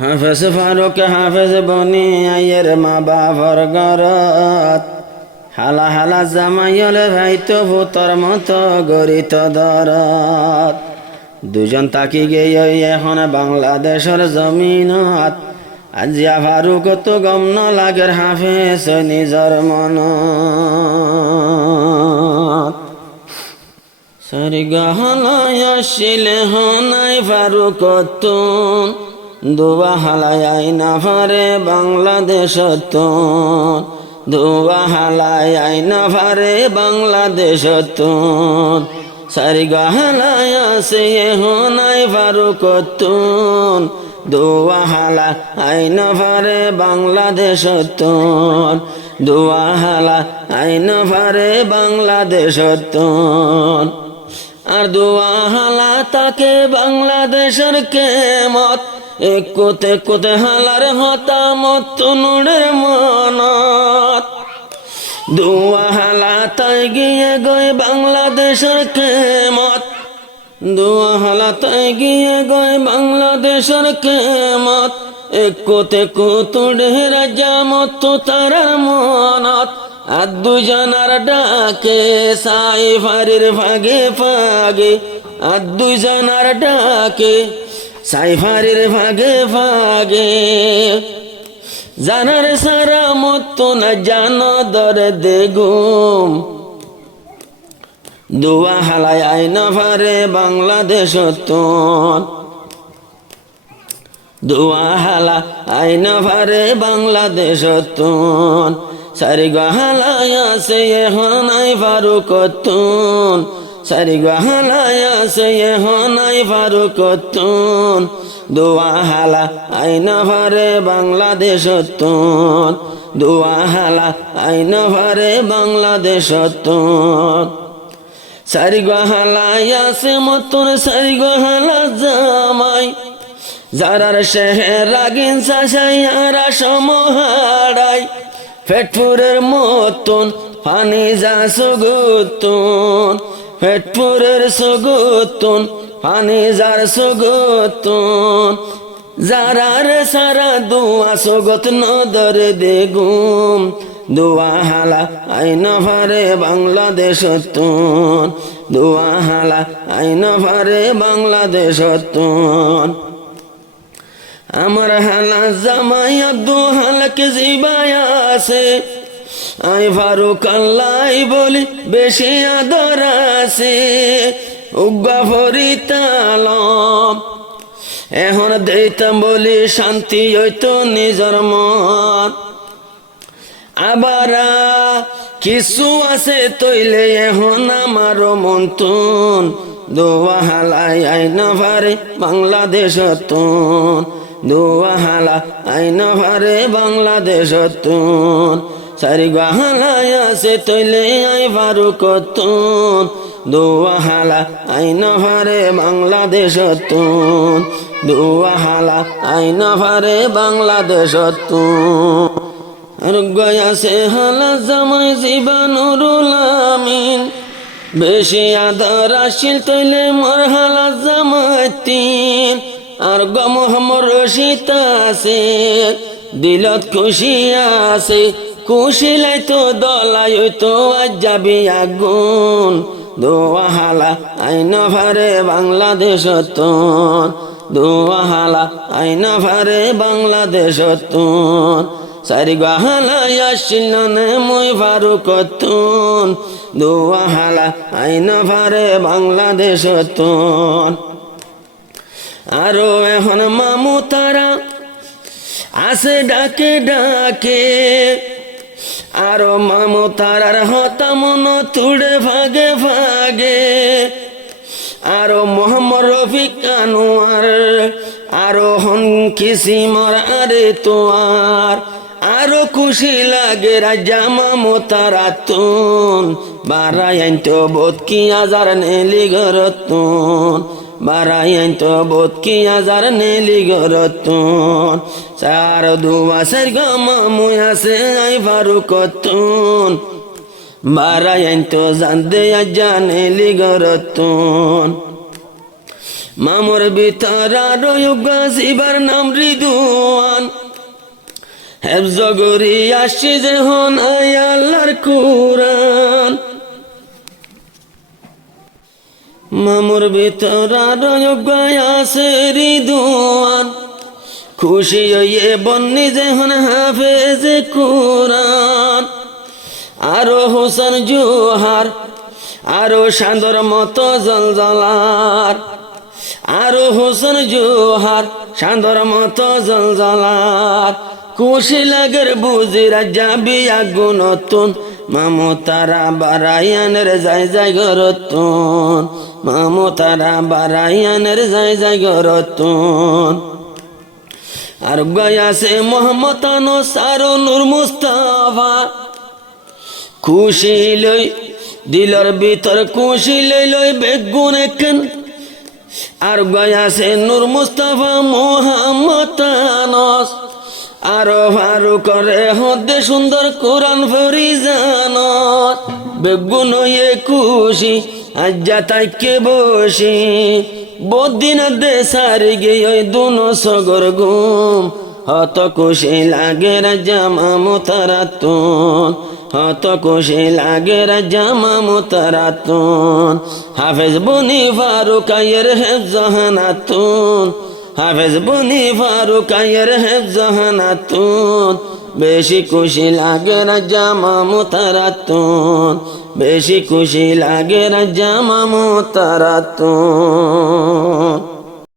হাফেজ ফারুক হাফেজ বনি আয়ের মা বাবার গরত হালা হালা জামাইলে ভাইতো ভূতর মতো গরিত দরদ দুজন তাকি গিয়ে এখন বাংলাদেশের জমিনত আজিয়া ফারুক তো গম ন লাগের হাফেজ নিজর মন সারি গহনায় শিলে হনাই ফারুক তুন দুয়া হালাই না ফারে বাংলাদেশ তুন দুয়া হালাই না ফারে বাংলাদেশ তুন সারি গহনায় সে হনাই ফারুক তুন দুয়া হালাই না ফারে বাংলাদেশ তুন দুয়া হালাই না ফারে বাংলাদেশ তুন আর দুয়া হালা তাকে বাংলাদেশের কেমত কোতে কোতে হালার হতামত নুরের মনত দুয়া হালা তাই গিয়ে গই বাংলাদেশের কেমত দুয়া হালা তাই গিয়ে গই বাংলাদেশের কেমত কোতে কুতুড়ে রাজামত তারার মনত আর দুজনার ডাকে সাই ফারির ভাগে ফাগে আর দুজনার ডাকে সাই ফারির ভাগে ফাগে জানার সারা মতো না জানো দরে দেগুম দুয়া হালাই আইনা ফারে বাংলাদেশ তোন দুয়া হালা আইনা ফারে বাংলাদেশ তোন সারি গহলায় সে হনাই ফারুক তুন সারি গহলায় সে হনাই ফারুক তুন দুয়া হালা আইনা ফারে বাংলাদেশ তুন দুয়া হালা আইনা ফারে বাংলাদেশ তুন সারি গহলায় সে মতন সারি গহলা জামাই যারার শেহের রাগিন সাসাইয়ারা সমহারাই ফেটপুরের মতন পানি যা সুগুতুন ফেটপুরের সুগুতুন পানি যার সুগুতুন যারার সারা দুয়া সুগত নদর দেগুম দুয়া হালা আইনা ফারে বাংলাদেশ তুন দুয়া হালা আইনা ফারে বাংলাদেশ তুন আমার হালা জামাই দু হালকে জিবায়া আছে আই ফারুক আল্লাহ বলি বেশি আদর আছে উগ্গা ফরিতালম এখন দিতাম বলি শান্তি হইতো নিজর মন আবার কিছু আছে তৈলে এখন আমারও মন তুন দুয়া হালাই আইনা ফারে বাংলাদেশ তুন দুয়া হালা আইনা ফারে বাংলাদেশ তুন সারি গহলায় সে তৈলে আই ফারুক তুন দুয়া হালা আইনা ফারে বাংলাদেশ তুন দুয়া হালা আইনা ফারে বাংলাদেশ তুন আর গয়া সে হালা জামাই জীবানুরুল আমিন বেশি আদর আসিল তৈলে মোর হালা জামাই তিন আর গম মোর রশিদ আছে দিলত খুশি আছে খুশি লাইতো দলাই তো আজ যাবি আগুন দুয়া হালা আইনা ফারে বাংলাদেশ তুন দুয়া হালা আইনা ফারে বাংলাদেশ তুন সারি গহলায় আসিল নে মই ফারুক তুন দুয়া হালা আইনা ফারে বাংলাদেশ তুন আরো এখন মামু তারা আসে ডাকে ডাকে আরো মামু তারার হতামন তুড়ে ভাগে ভাগে আরো মোহাম্মদ রফিক আনোয়ার আরো হন কিসিমর আরে তোয়ার আরো খুশি লাগে রাজা মামু তারা তুন বারাইন তো বোধ কি আজার নেলি গরতুন বারাইন তো বোধ কি আজার নেলি গরতুন চার দুয়া সার গামু আছে আই ফারুক তুন বারাইন তো জানদে আজা নেলি গরতুন মামুর ভিতর গাছিবার নাম রিদওয়ান হেফজ গরি আসছি যে হন আয় আল্লাহর কুরআন মামুর ভিতর আছে রিদওয়ান খুশি হইয়ে বন্নি যে হন হাফেজ কুরআন আরো হোসেন জোহার আরো সান্দর মতো জলজলার আরো হোসেন জোহার সান্দর মতো জলজলার খুশি লাগের বুঝিরা যাবি আগুনতুন মামতারা বারায়ানের যাই যাই গরতুন মামতারা বারায়ানের যাই যাই গরতুন আর গয়াছে মোহাম্মদ আনোসার নূর মুস্তাফা খুশি লই দিলর ভিতর খুশি লই লই বেগুন একখান আর গয়াছে নূর মুস্তাফা মোহাম্মদ আনস আরো ভারু করে হদে সুন্দর কোরআন ফরিজানত বেগুন হয়ে খুশি আজ যাতাইকে বসি বদিন দে সারি গিয়ে দুনো সগর ঘুম হত খুশি লাগে রাজা মামতারাতুন হত খুশি লাগে রাজা মামতারাতুন হাফেজ বনি ফারুক আয়ের হেফজ হানাতুন হাফেজ বনি ফারুক আয়ের হেফজ হানাতুন বেশি খুশি লাগে রাজা মামতারাতুন বেশি খুশি লাগে রাজা মামতারাতুন